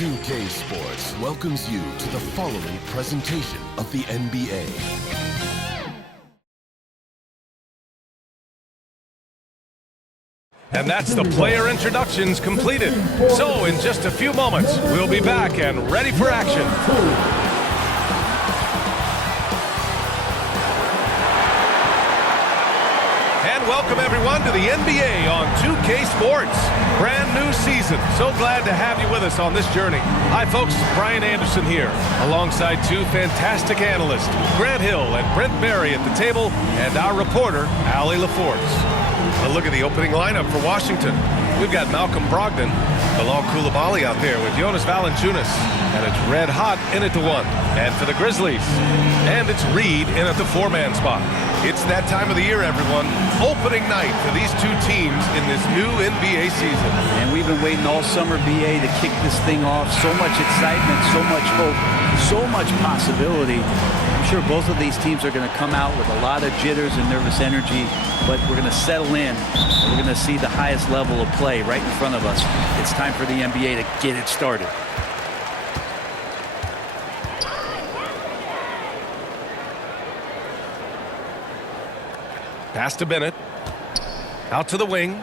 2K Sports welcomes you to the following presentation of the NBA. And that's the player introductions completed. So in just a few moments, we'll be back and ready for action. And welcome everyone to the NBA on 2K Sports. Brand new season. So glad to have you with us on this journey. Hi folks, Brian Anderson here, alongside two fantastic analysts, Grant Hill and Brent Berry at the table, and our reporter, Allie LaForce. A look at the opening lineup for Washington. We've got Malcolm Brogdon, Bilal Coulibaly out there with Jonas Valanciunas, and it's red hot in at the 1. And for the Grizzlies, and it's Reed in at the 4-man spot. It's that time of the year, everyone. Opening night for these two teams in this new NBA season. And we've been waiting all summer, BA, to kick this thing off. So much excitement, so much hope, so much possibility. I'm sure both of these teams are going to come out with a lot of jitters and nervous energy, but we're going to settle in. We're going to see the highest level of play right in front of us. It's time for the NBA to get it started. Pass to Bennett. Out to the wing.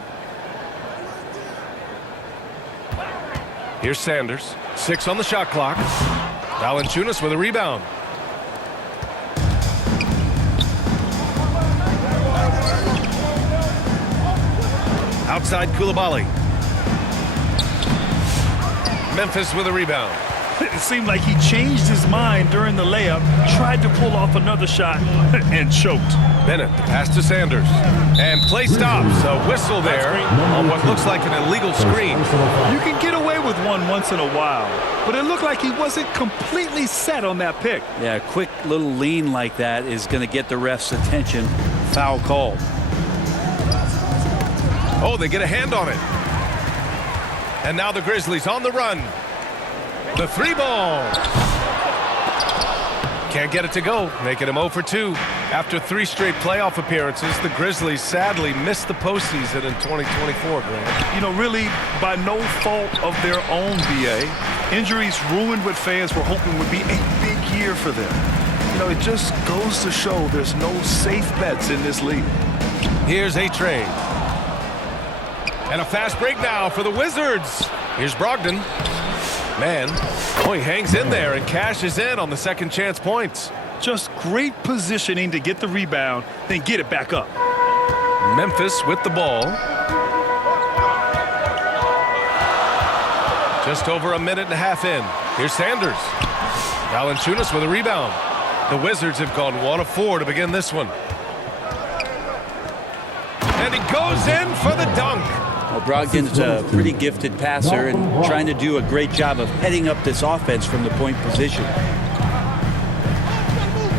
Here's Sanders. 6 on the shot clock. Valanciunas with a rebound. Outside Coulibaly. Memphis with a rebound. It seemed like he changed his mind during the layup, tried to pull off another shot, and choked. Bennett, the pass to Sanders. And play stops. A whistle there on what looks like an illegal screen. You can get away with one once in a while, but it looked like he wasn't completely set on that pick. Yeah, a quick little lean like that is going to get the ref's attention. Foul called. Oh, they get a hand on it. And now the Grizzlies on the run. The 3-ball. Can't get it to go, making them 0 for 2. After 3 straight playoff appearances, the Grizzlies sadly missed the postseason in 2024, Grant. You know, really, by no fault of their own, BA. Injuries ruined what fans were hoping would be a big year for them. You know, it just goes to show there's no safe bets in this league. Here's A-Train. And a fast break now for the Wizards. Here's Brogdon. Man, oh, he hangs in there and cashes in on the second chance points. Just great positioning to get the rebound, then get it back up. Memphis with the ball. Just over a minute and a half in. Here's Sanders. Valanciunas with a rebound. The Wizards have gone 1 of 4 to begin this one. And he goes in for the dunk. Well, Brogdon's a pretty gifted passer and trying to do a great job of heading up this offense from the point position.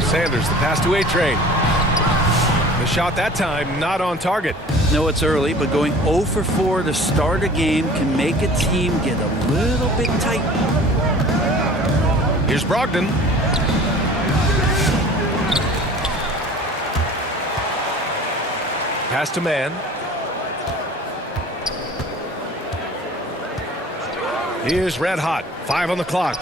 Sanders, the pass to A-Train. The shot that time not on target. No, it's early, but going 0 for 4 to start a game can make a team get a little bit tight. Here's Brogdon. Pass to Man. Here's red hot. 5 on the clock.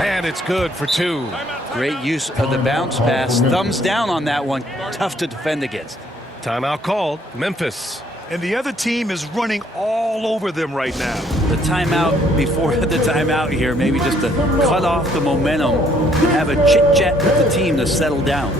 And it's good for 2. Great use of the bounce pass. Thumbs down on that one. Tough to defend against. Timeout called. Memphis. And the other team is running all over them right now. The timeout before the timeout here, maybe just to cut off the momentum and have a chit-chat with the team to settle down.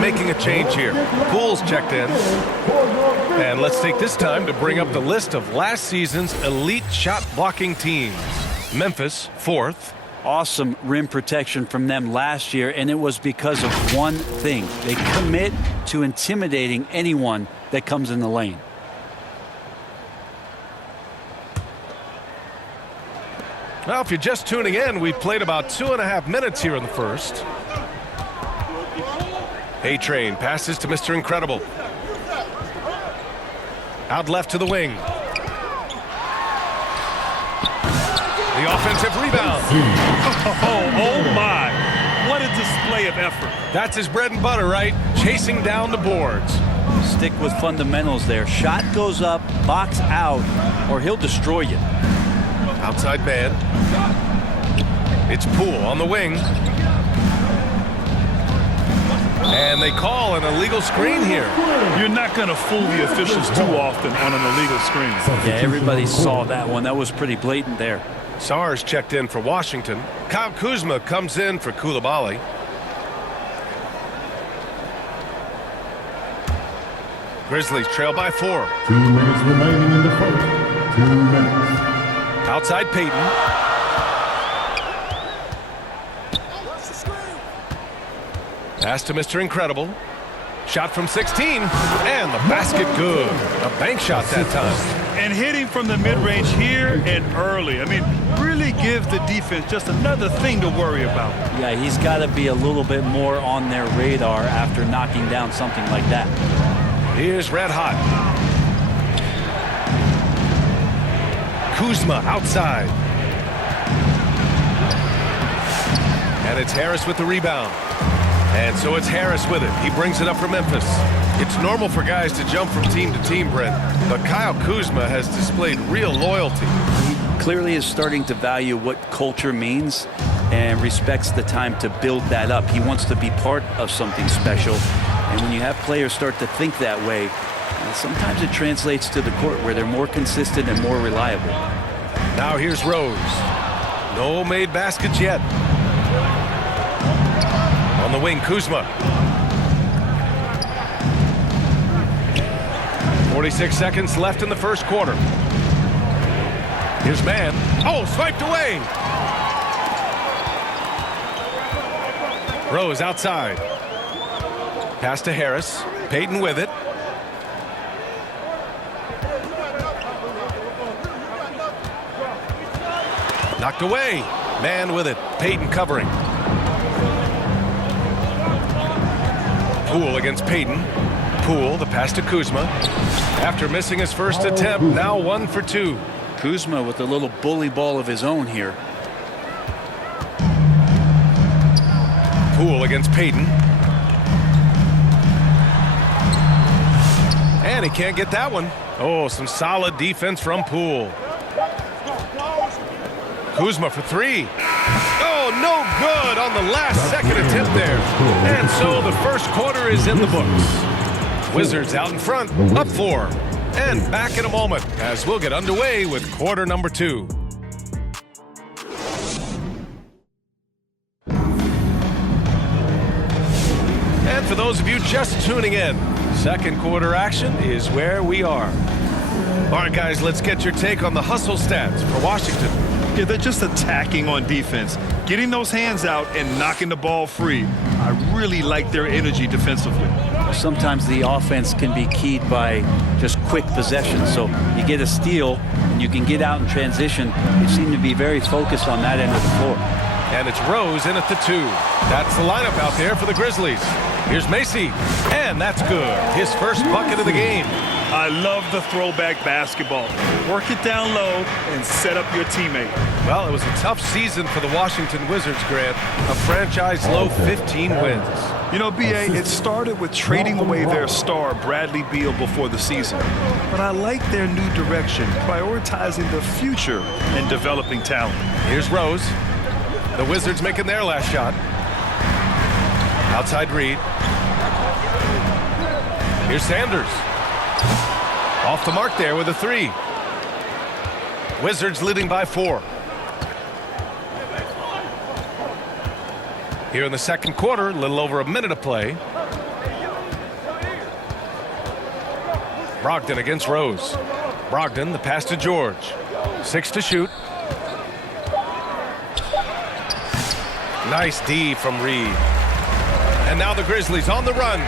Making a change here. Poole's checked in. And let's take this time to bring up the list of last season's elite shot blocking teams. Memphis, 4th. Awesome rim protection from them last year, and it was because of one thing. They commit to intimidating anyone that comes in the lane. Well, if you're just tuning in, we've played about 2.5 minutes here in the first. A-Train passes to Mr. Incredible. Out left to the wing. The offensive rebound. Oh my. What a display of effort. That's his bread and butter, right? Chasing down the boards. Stick with fundamentals there. Shot goes up, box out, or he'll destroy you. Outside man. It's Poole on the wing. And they call an illegal screen here. You're not going to fool the officials too often on an illegal screen. Yeah, everybody saw that one. That was pretty blatant there. Sars checked in for Washington. Kyle Kuzma comes in for Koulibaly. Grizzlies trail by 4. 2 minutes remaining in the first. 2 minutes. Outside Payton. Pass to Mr. Incredible. Shot from 16. And the basket good. A bank shot that time. And hitting from the mid-range here and early. I mean, really gives the defense just another thing to worry about. Yeah, he's got to be a little bit more on their radar after knocking down something like that. Here's red hot. Kuzma outside. And it's Harris with the rebound. And so it's Harris with it. He brings it up for Memphis. It's normal for guys to jump from team to team, Brent, but Kyle Kuzma has displayed real loyalty. He clearly is starting to value what culture means and respects the time to build that up. He wants to be part of something special. And when you have players start to think that way, sometimes it translates to the court where they're more consistent and more reliable. Now here's Rose. No made baskets yet. On the wing, Kuzma. 46 seconds left in the first quarter. Here's man. Oh, swiped away. Rose outside. Pass to Harris. Payton with it. Knocked away. Man with it. Payton covering. Poole against Payton. Poole, the pass to Kuzma. After missing his first attempt, now 1 for 2. Kuzma with a little bully ball of his own here. Poole against Payton. And he can't get that one. Oh, some solid defense from Poole. Kuzma for 3. Oh, no good on the last second attempt there. And so the first quarter is in the books. Wizards out in front, up 4. And back in a moment as we'll get underway with quarter number 2. And for those of you just tuning in, second quarter action is where we are. All right, guys, let's get your take on the hustle stats for Washington. Yeah, they're just attacking on defense, getting those hands out and knocking the ball free. I really like their energy defensively. Sometimes the offense can be keyed by just quick possession. So you get a steal and you can get out in transition. They seem to be very focused on that end of the floor. And it's Rose in at the 2. That's the lineup out there for the Grizzlies. Here's Macy, and that's good. His first bucket of the game. I love the throwback basketball. Work it down low and set up your teammate. Well, it was a tough season for the Washington Wizards, Grant. A franchise-low 15 wins. You know, B.A., it started with trading away their star, Bradley Beal, before the season. But I like their new direction, prioritizing the future and developing talent. Here's Rose. The Wizards making their last shot. Outside Reed. Here's Sanders. Off the mark there with a 3. Wizards leading by 4. Here in the second quarter, a little over a minute of play. Brogdon against Rose. Brogdon, the pass to George. 6 to shoot. Nice D from Reed. And now the Grizzlies on the run.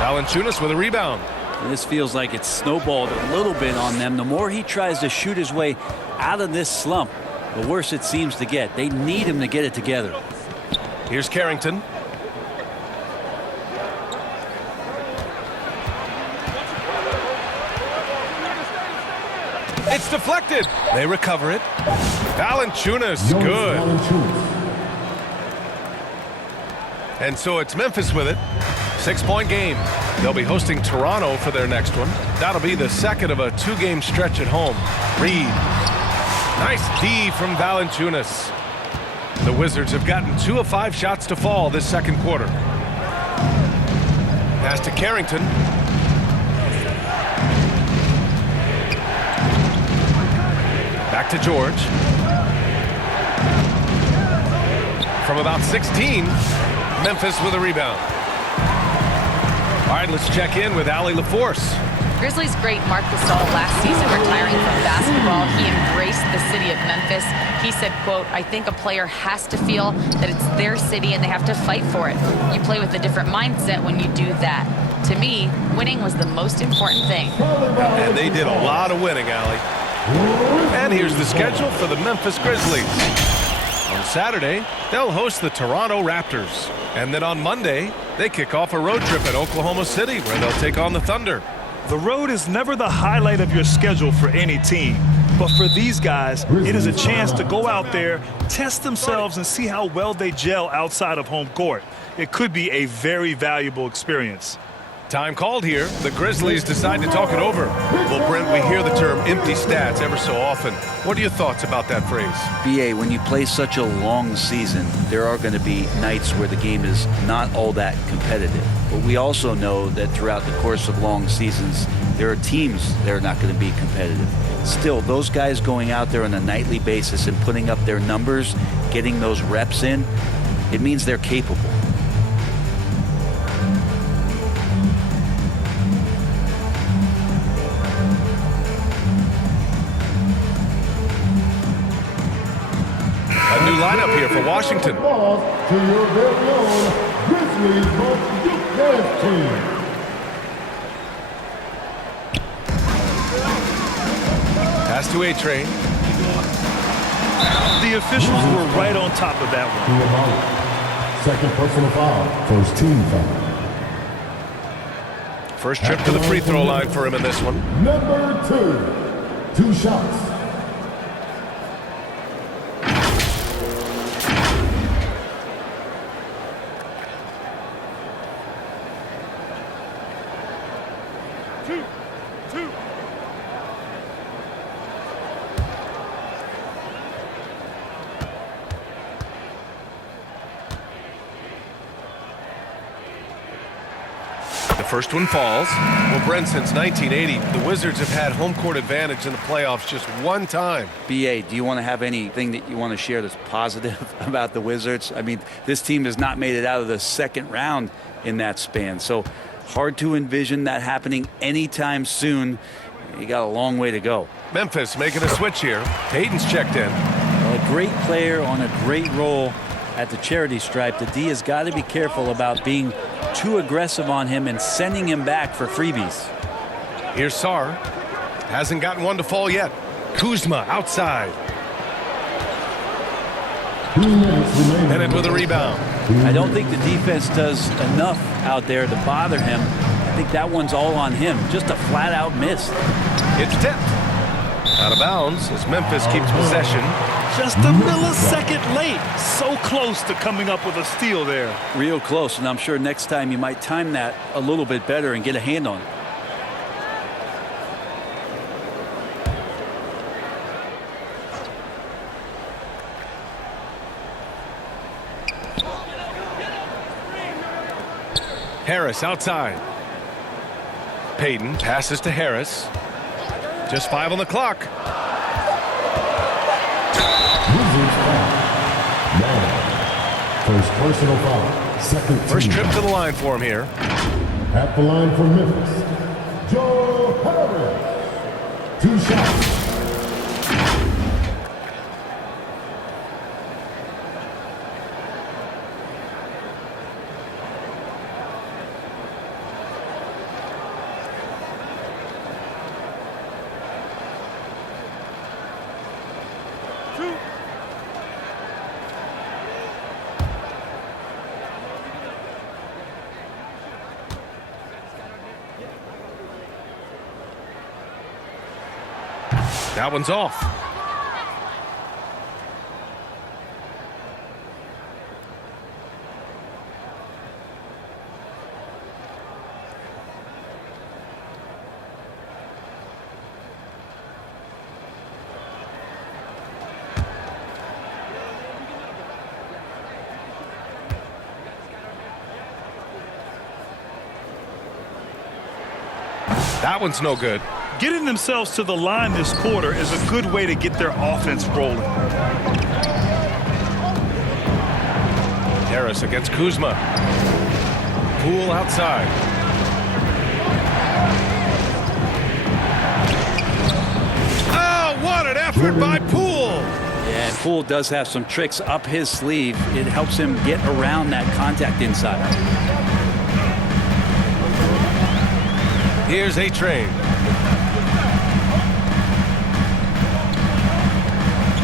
Valanciunas with a rebound. And this feels like it's snowballed a little bit on them. The more he tries to shoot his way out of this slump, the worse it seems to get. They need him to get it together. Here's Carrington. It's deflected. They recover it. Valanciunas, good. And so it's Memphis with it. 6-point game. They'll be hosting Toronto for their next one. That'll be the second of a 2-game stretch at home. Reed. Nice D from Valanciunas. The Wizards have gotten 2 of 5 shots to fall this second quarter. Pass to Carrington. Back to George. From about 16, Memphis with a rebound. All right, let's check in with Allie LaForce. Grizzlies great Marc Gasol last season retiring from basketball. He embraced the city of Memphis. He said, quote, "I think a player has to feel that it's their city and they have to fight for it. You play with a different mindset when you do that. To me, winning was the most important thing." And they did a lot of winning, Allie. And here's the schedule for the Memphis Grizzlies. On Saturday, they'll host the Toronto Raptors. And then on Monday, they kick off a road trip at Oklahoma City where they'll take on the Thunder. The road is never the highlight of your schedule for any team. But for these guys, it is a chance to go out there, test themselves, and see how well they gel outside of home court. It could be a very valuable experience. Time called here. The Grizzlies decide to talk it over. Well, Brent, we hear the term empty stats ever so often. What are your thoughts about that phrase? BA, when you play such a long season, there are going to be nights where the game is not all that competitive. But we also know that throughout the course of long seasons, there are teams that are not going to be competitive. Still, those guys going out there on a nightly basis and putting up their numbers, getting those reps in, it means they're capable. A new lineup here for Washington. Ball to your very own Grizzlies Youth team. Pass to A-Train. The officials were right on top of that one. Second personal foul. First team foul. First trip to the free throw line for him in this one. Number 2. 2 shots. First one falls. Well, Brent, since 1980, the Wizards have had home court advantage in the playoffs just one time. BA, do you want to have anything that you want to share that's positive about the Wizards? I mean, this team has not made it out of the second round in that span. So hard to envision that happening anytime soon. You got a long way to go. Memphis making a switch here. Payton's checked in. Well, a great player on a great role at the charity stripe. The D has got to be careful about being too aggressive on him and sending him back for freebies. Here's Sarr. Hasn't gotten one to fall yet. Kuzma outside. Bennett with a rebound. I don't think the defense does enough out there to bother him. I think that one's all on him. Just a flat-out miss. It's tipped. Out of bounds as Memphis keeps possession. Just a millisecond late. So close to coming up with a steal there. Real close, and I'm sure next time you might time that a little bit better and get a hand on it. Harris outside. Payton passes to Harris. Just 5 on the clock. First personal foul. Second team. First trip to the line for him here. At the line for Memphis, Joe Harris. 2 shots. That one's off. That one's no good. Getting themselves to the line this quarter is a good way to get their offense rolling. Harris against Kuzma. Poole outside. Oh, what an effort by Poole! Yeah, Poole does have some tricks up his sleeve. It helps him get around that contact inside. Here's A-Train.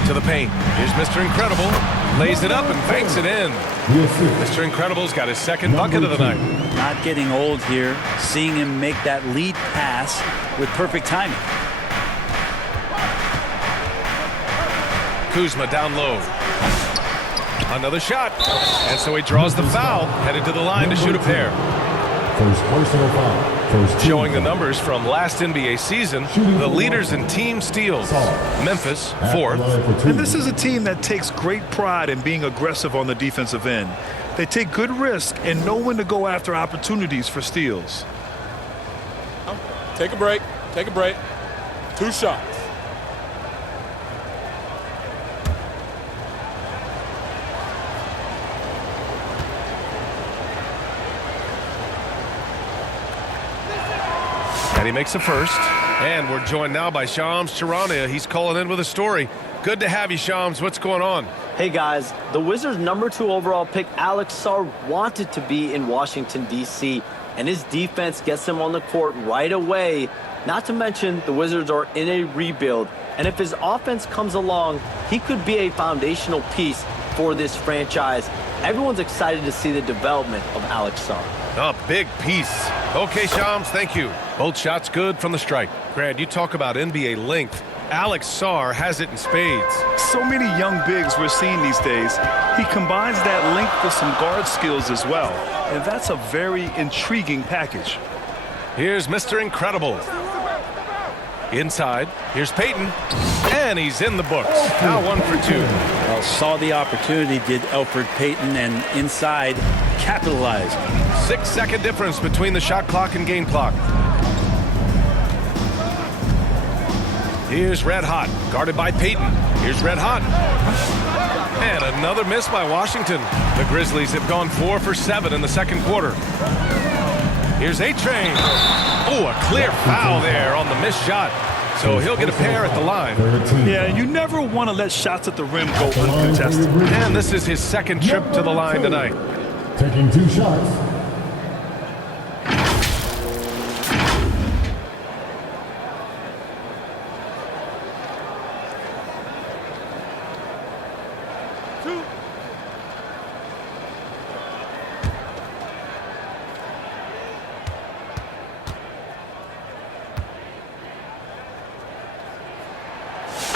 To the paint. Here's Mr. Incredible. Lays it up and banks it in. Mr. Incredible's got his second bucket of the night. Not getting old here. Seeing him make that lead pass with perfect timing. Kuzma down low. Another shot. And so he draws the foul. Headed to the line to shoot a pair. First personal foul. Showing the numbers from last NBA season, the leaders in team steals. Memphis, 4th. And this is a team that takes great pride in being aggressive on the defensive end. They take good risk and know when to go after opportunities for steals. Take a break. Take a break. 2 shots. And he makes a first. And we're joined now by Shams Charania. He's calling in with a story. Good to have you, Shams. What's going on? Hey, guys. The Wizards' #2 overall pick, Alex Sarr, wanted to be in Washington, D.C., and his defense gets him on the court right away. Not to mention, the Wizards are in a rebuild, and if his offense comes along, he could be a foundational piece for this franchise. Everyone's excited to see the development of Alex Sarr. A big piece. Okay, Shams, thank you. Both shots good from the strike. Grant, you talk about NBA length. Alex Sarr has it in spades. So many young bigs we're seeing these days. He combines that length with some guard skills as well. And that's a very intriguing package. Here's Mr. Incredible. Inside, here's Payton. And he's in the books. Now 1 for 2. Well, saw the opportunity, did Elfrid Payton, and inside capitalized. 6-second difference between the shot clock and game clock. Here's Red Hot, guarded by Payton. Here's Red Hot. And another miss by Washington. The Grizzlies have gone 4 for 7 in the second quarter. Here's A-Train. Oh, a clear foul there on the missed shot. So he'll get a pair at the line. Yeah, you never want to let shots at the rim go uncontested. And this is his second trip to the line tonight. Taking 2 shots.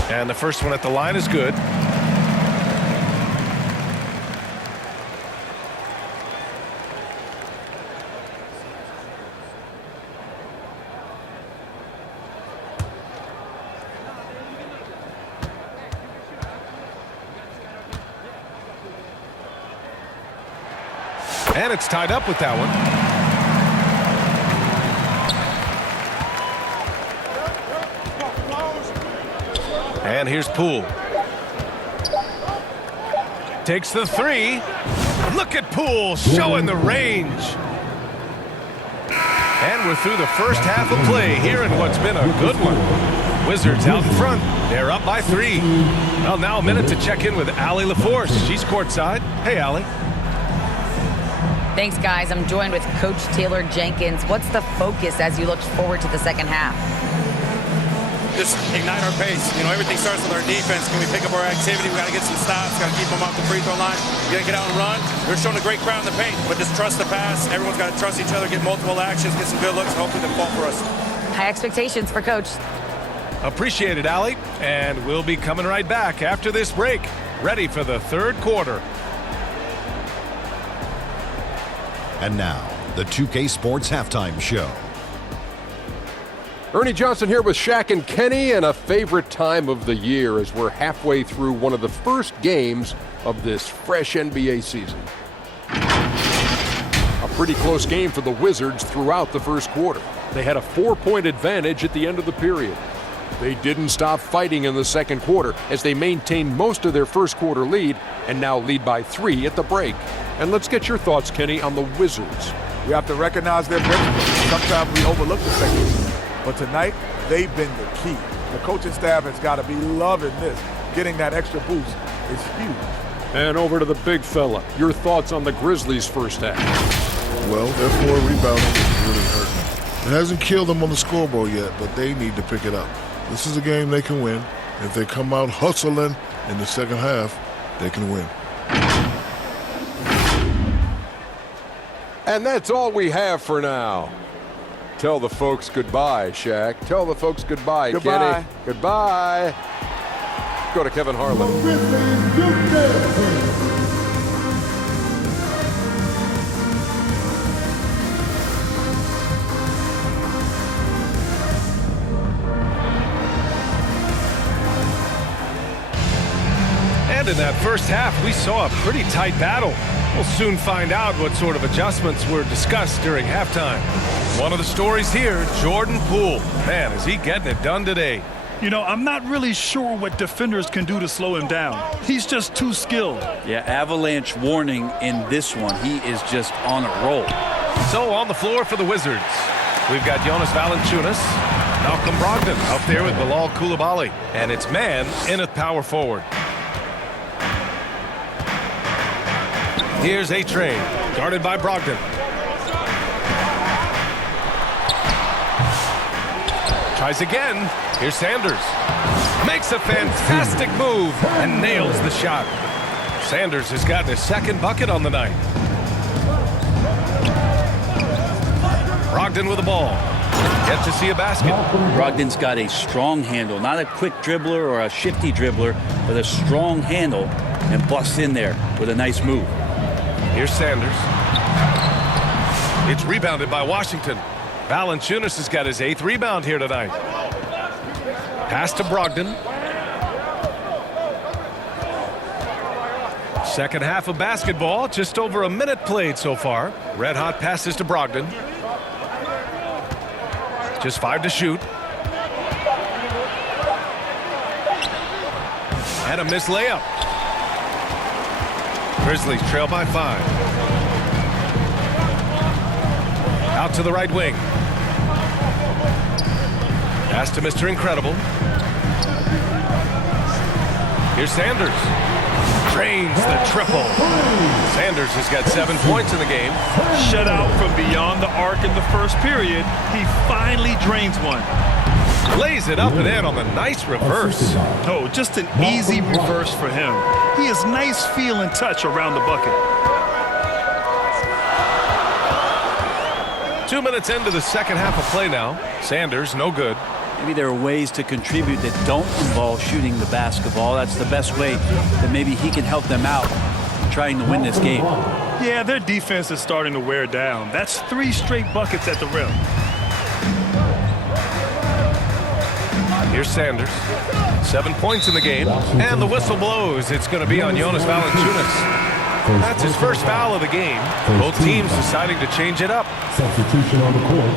And the first one at the line is good. And it's tied up with that one. And here's Poole. Takes the 3. Look at Poole showing the range. And we're through the first half of play here in what's been a good one. Wizards out in front. They're up by 3. Well, now a minute to check in with Allie LaForce. She's courtside. Hey, Allie. Thanks, guys. I'm joined with Coach Taylor Jenkins. What's the focus as you look forward to the second half? just ignite our pace. You know, everything starts with our defense. Can we pick up our activity? We got to get some stops. Got to keep them off the free throw line. We got to get out and run. They're showing a great crowd in the paint, but just trust the pass. Everyone's got to trust each other, get multiple actions, get some good looks, and hopefully they fall for us. High expectations for Coach. Appreciate it, Allie. And we'll be coming right back after this break. Ready for the third quarter. And now, the 2K Sports Halftime Show. Ernie Johnson here with Shaq and Kenny, and a favorite time of the year as we're halfway through one of the first games of this fresh NBA season. A pretty close game for the Wizards throughout the first quarter. They had a 4-point advantage at the end of the period. They didn't stop fighting in the second quarter as they maintained most of their first quarter lead and now lead by 3 at the break. And let's get your thoughts, Kenny, on the Wizards. We have to recognize their benchmark. Sometimes we overlook the second unit, but tonight they've been the key. The coaching staff has got to be loving this. Getting that extra boost is huge. And over to the big fella. Your thoughts on the Grizzlies' first half? Well, their poor rebounding is really hurting. It hasn't killed them on the scoreboard yet, but they need to pick it up. This is a game they can win. If they come out hustling in the second half, they can win. And that's all we have for now. Tell the folks goodbye, Shaq. Tell the folks goodbye, Goodbye. Kenny. Goodbye. Go to Kevin Harlan. And in that first half, we saw a pretty tight battle. We'll soon find out what sort of adjustments were discussed during halftime. One of the stories here, Jordan Poole. Man, is he getting it done today. You know, I'm not really sure what defenders can do to slow him down. He's just too skilled. Yeah, avalanche warning in this one. He is just on a roll. So on the floor for the Wizards, we've got Jonas Valanciunas, Malcolm Brogdon out there with Bilal Coulibaly, and it's man in at power forward. Here's A-Train, guarded by Brogdon. Tries again. Here's Sanders. Makes a fantastic move and nails the shot. Sanders has gotten his second bucket on the night. Brogdon with the ball. Yet to see a basket. Brogdon's got a strong handle, not a quick dribbler or a shifty dribbler, but a strong handle, and busts in there with a nice move. Here's Sanders. It's rebounded by Washington. Valanciunas has got his 8th rebound here tonight. Pass to Brogdon. Second half of basketball, just over a minute played so far. Red hot passes to Brogdon. Just 5 to shoot. And a missed layup. Grizzlies trail by 5. Out to the right wing. Pass to Mr. Incredible. Here's Sanders. Drains the triple. Sanders has got 7 points in the game. Shut out from beyond the arc in the first period. He finally drains one. Lays it up and in on the nice reverse. Oh, just an easy reverse for him. He has nice feel and touch around the bucket. 2 minutes into the second half of play now. Sanders, no good. Maybe there are ways to contribute that don't involve shooting the basketball. That's the best way that maybe he can help them out trying to win this game. Yeah, their defense is starting to wear down. That's 3 straight buckets at the rim. Here's Sanders. 7 points in the game. And the whistle blows. It's going to be on Jonas Valanciunas. That's his first foul of the game. Both teams deciding to change it up. Substitution on the court.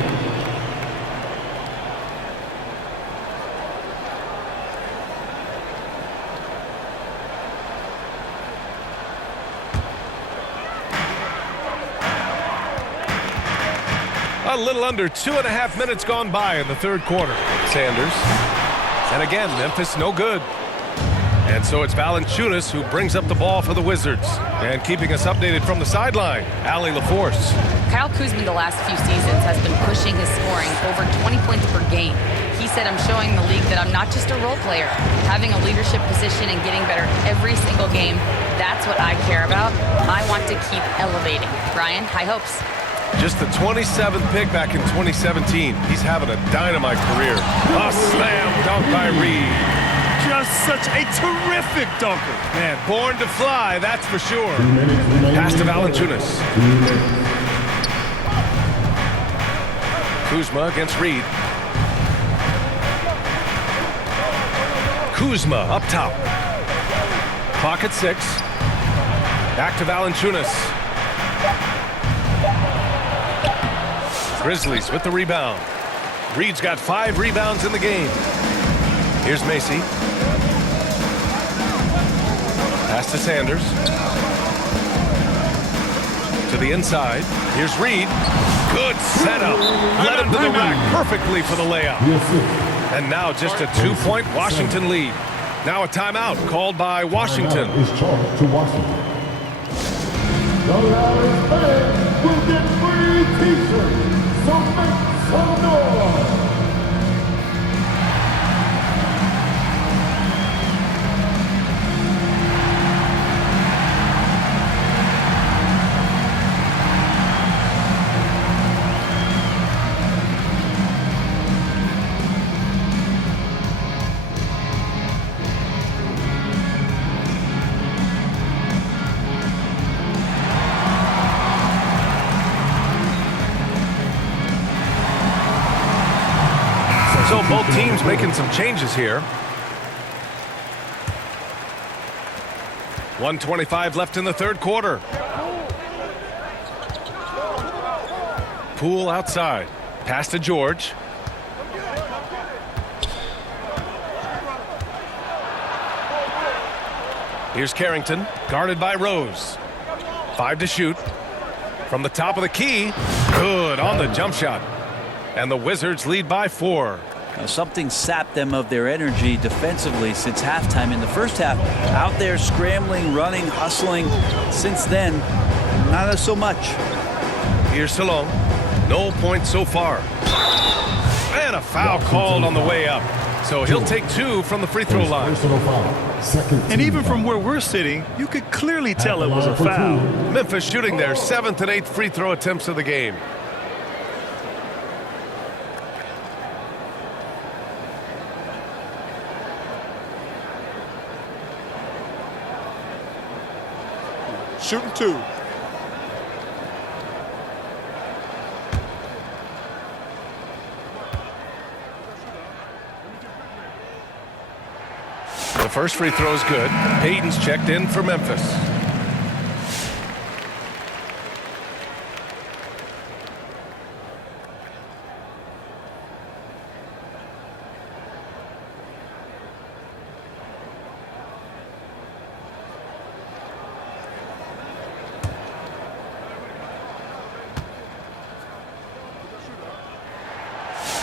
A little under 2.5 minutes gone by in the third quarter. Sanders. And again, Memphis no good. And so it's Valanciunas who brings up the ball for the Wizards. And keeping us updated from the sideline, Allie LaForce. Kyle Kuzma the last few seasons has been pushing his scoring over 20 points per game. He said, I'm showing the league that I'm not just a role player. Having a leadership position and getting better every single game, that's what I care about. I want to keep elevating. Brian, high hopes. Just the 27th pick back in 2017. He's having a dynamite career. A slam dunk by Reed. Just such a terrific dunker. Man, born to fly, that's for sure. Pass to Valanciunas. Kuzma against Reed. Kuzma up top. Clock at 6. Back to Valanciunas. Grizzlies with the rebound. Reed's got 5 rebounds in the game. Here's Macy. Pass to Sanders. To the inside. Here's Reed. Good setup. Led him to the rack perfectly for the layup. And now just a 2-point Washington lead. Now a timeout called by Washington. Is charged to Washington. The Larry's fans will get free t-shirts, so make some noise. So both teams making some changes here. 1:25 left in the third quarter. Poole outside. Pass to George. Here's Carrington, guarded by Rose. 5 to shoot. From the top of the key. Good on the jump shot. And the Wizards lead by 4. Something sapped them of their energy defensively since halftime. In the first half, out there scrambling, running, hustling. Since then, not so much. Here's Salone. No points so far. And a foul called on the way up. So he'll take 2 from the free throw line. And even from where we're sitting, you could clearly tell it was a foul. Memphis shooting their 7th and 8th free throw attempts of the game. Shooting 2. The first free throw is good. Payton's checked in for Memphis.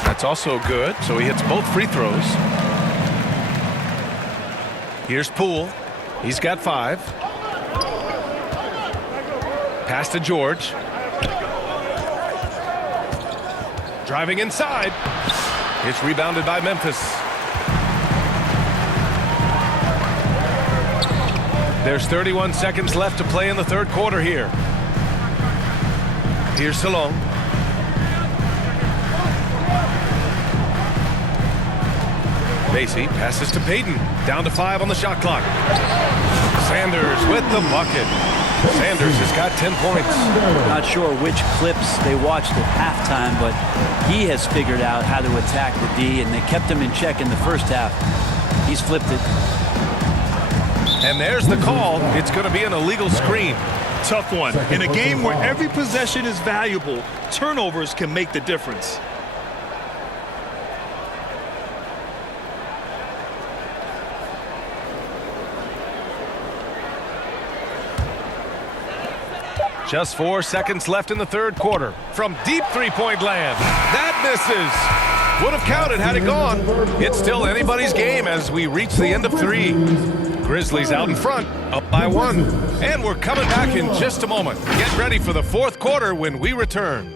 That's also good, so he hits both free throws. Here's Poole. He's got 5. Pass to George. Driving inside. It's rebounded by Memphis. There's 31 seconds left to play in the third quarter here. Here's Salone. Macy passes to Payton. Down to 5 on the shot clock. Sanders with the bucket. Sanders has got 10 points. Not sure which clips they watched at halftime, but he has figured out how to attack the D, and they kept him in check in the first half. He's flipped it. And there's the call. It's going to be an illegal screen. Tough one. In a game where every possession is valuable, turnovers can make the difference. Just 4 seconds left in the third quarter. From deep three-point land. That misses. Would have counted had it gone. It's still anybody's game as we reach the end of 3. Grizzlies out in front, up by 1. And we're coming back in just a moment. Get ready for the fourth quarter when we return.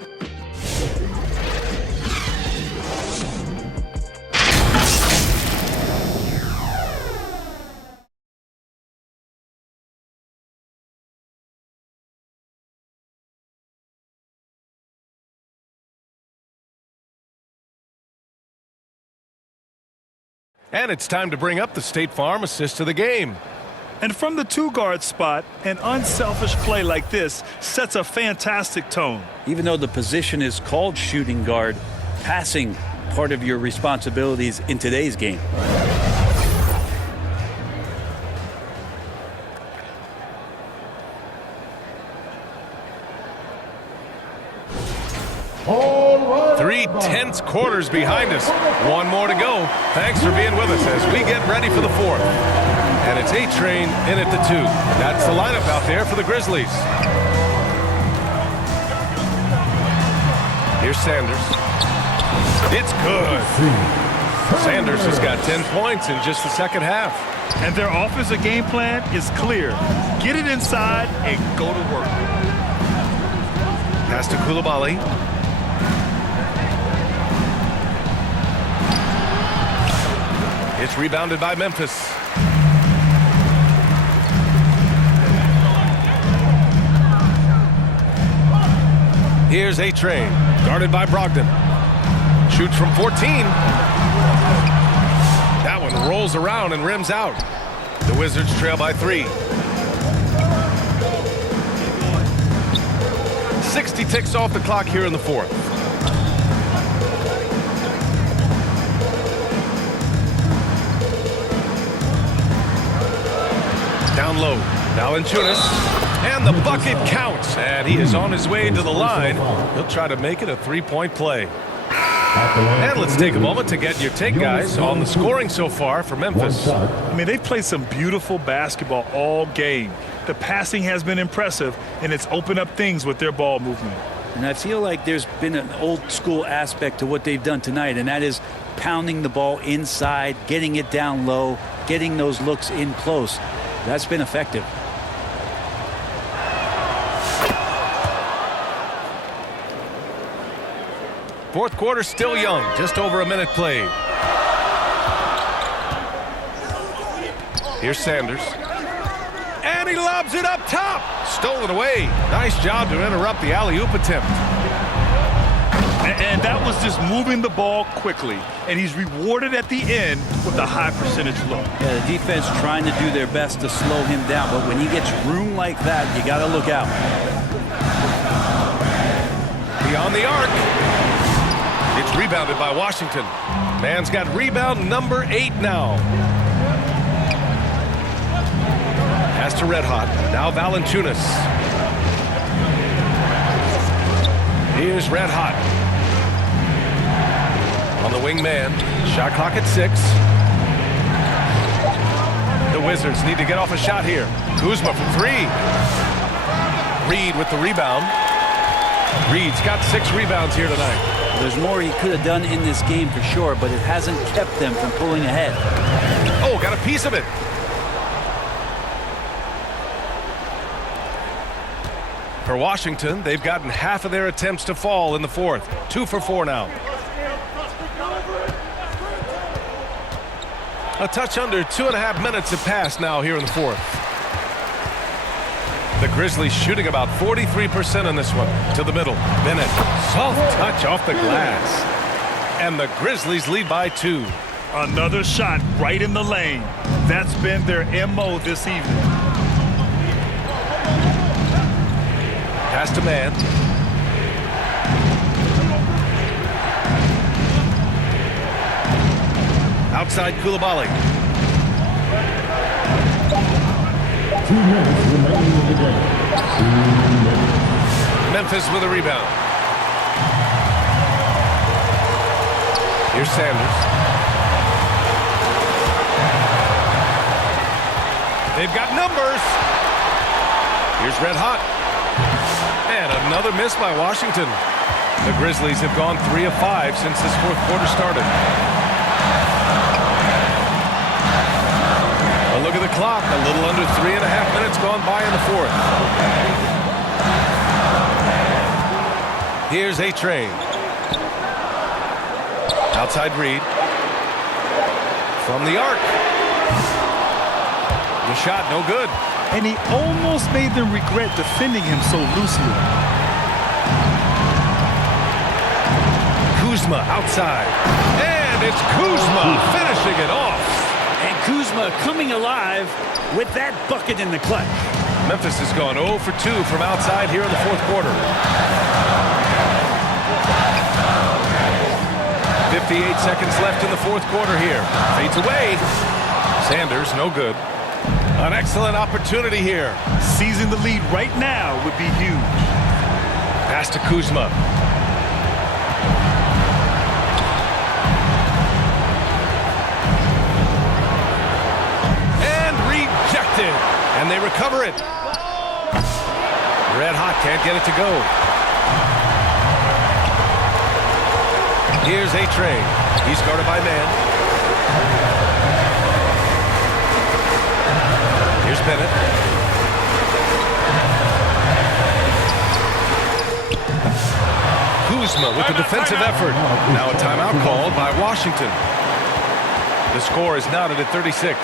And it's time to bring up the State Farm assist of the game. And from the 2-guard spot, an unselfish play like this sets a fantastic tone. Even though the position is called shooting guard, passing part of your responsibilities in today's game. Three tense quarters behind us. One more to go. Thanks for being with us as we get ready for the fourth. And it's A-Train in at the 2. That's the lineup out there for the Grizzlies. Here's Sanders. It's good. Sanders has got 10 points in just the second half. And their offensive game plan is clear. Get it inside and go to work. Pass to Coulibaly. It's rebounded by Memphis. Here's A-Train, guarded by Brogdon. Shoots from 14. That one rolls around and rims out. The Wizards trail by 3. 60 ticks off the clock here in the fourth. Down low. Valanciunas. And the bucket counts. And he is on his way to the line. He'll try to make it a three-point play. And let's take a moment to get your take, guys, on the scoring so far for Memphis. I mean, they've played some beautiful basketball all game. The passing has been impressive, and it's opened up things with their ball movement. And I feel like there's been an old-school aspect to what they've done tonight, and that is pounding the ball inside, getting it down low, getting those looks in close. That's been effective. Fourth quarter still young, just over a minute played. Here's Sanders. And he lobs it up top. Stolen away. Nice job to interrupt the alley-oop attempt. And that was just moving the ball quickly. And he's rewarded at the end with a high percentage look. Yeah, the defense trying to do their best to slow him down. But when he gets room like that, you got to look out. Beyond the arc. It's rebounded by Washington. Man's got rebound number 8 now. Pass to Red Hot. Now Valanciunas. Here's Red Hot. On the wing man. Shot clock at 6. The Wizards need to get off a shot here. Kuzma from 3. Reed with the rebound. Reed's got 6 rebounds here tonight. There's more he could have done in this game for sure, but it hasn't kept them from pulling ahead. Oh, got a piece of it. For Washington, they've gotten half of their attempts to fall in the fourth. 2 for 4 now. A touch under 2.5 minutes have passed now here in the fourth. The Grizzlies shooting about 43% in this one. To the middle. Bennett. Soft touch off the glass. And the Grizzlies lead by 2. Another shot right in the lane. That's been their MO this evening. Pass to man. Outside Coulibaly. 2 minutes remaining in the game. 2 minutes. Memphis with a rebound. Here's Sanders. They've got numbers. Here's Red Hot. And another miss by Washington. The Grizzlies have gone 3 of 5 since this fourth quarter started. A look at the clock. A little under 3.5 minutes gone by in the fourth. Here's A-Train. Outside Reed. From the arc. The shot no good. And he almost made them regret defending him so loosely. Kuzma outside. And And it's Kuzma finishing it off. And Kuzma coming alive with that bucket in the clutch. Memphis has gone 0 for 2 from outside here in the fourth quarter. 58 seconds left in the fourth quarter here. Fades away. Sanders, no good. An excellent opportunity here. Seizing the lead right now would be huge. Pass to Kuzma. And rejected. And they recover it. Red hot, can't get it to go. Here's A-Train. He's guarded by man. Here's Bennett. Kuzma with the defensive effort. Now a timeout called by Washington. The score is knotted at 36.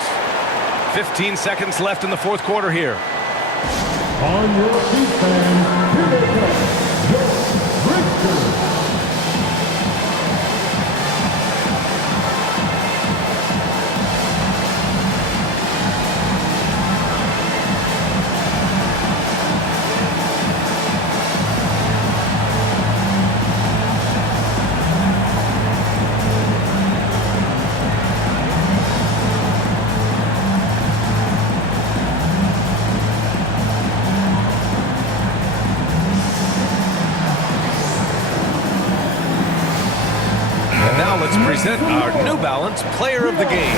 15 seconds left in the fourth quarter here. On your defense, here they come, your Grizzlies. Let's present our New Balance Player of the Game.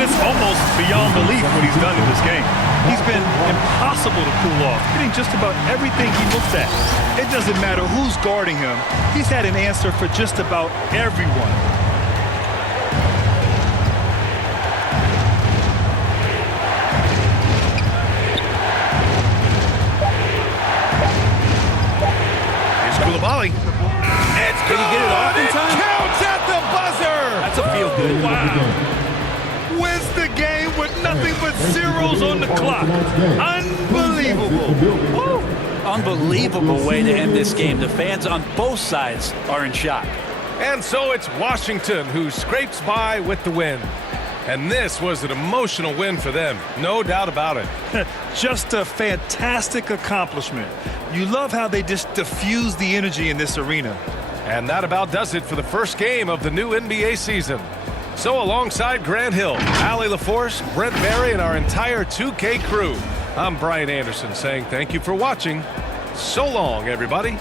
It's almost beyond belief what he's done in this game. He's been impossible to pull off, hitting just about everything he looks at. It doesn't matter who's guarding him. He's had an answer for just about everyone. Here's Koulibaly. It's good. Did he get it off in time? It counts at the buzzer. That's a feel good. Wow. Wins the game with nothing but zeros on the clock. Unbelievable. Woo. Unbelievable way to end this game. The fans on both sides are in shock. And so it's Washington who scrapes by with the win. And this was an emotional win for them, no doubt about it. Just a fantastic accomplishment. You love how they just diffuse the energy in this arena. And that about does it for the first game of the new NBA season. So alongside Grant Hill, Allie LaForce, Brent Barry, and our entire 2K crew, I'm Brian Anderson saying thank you for watching. So long, everybody.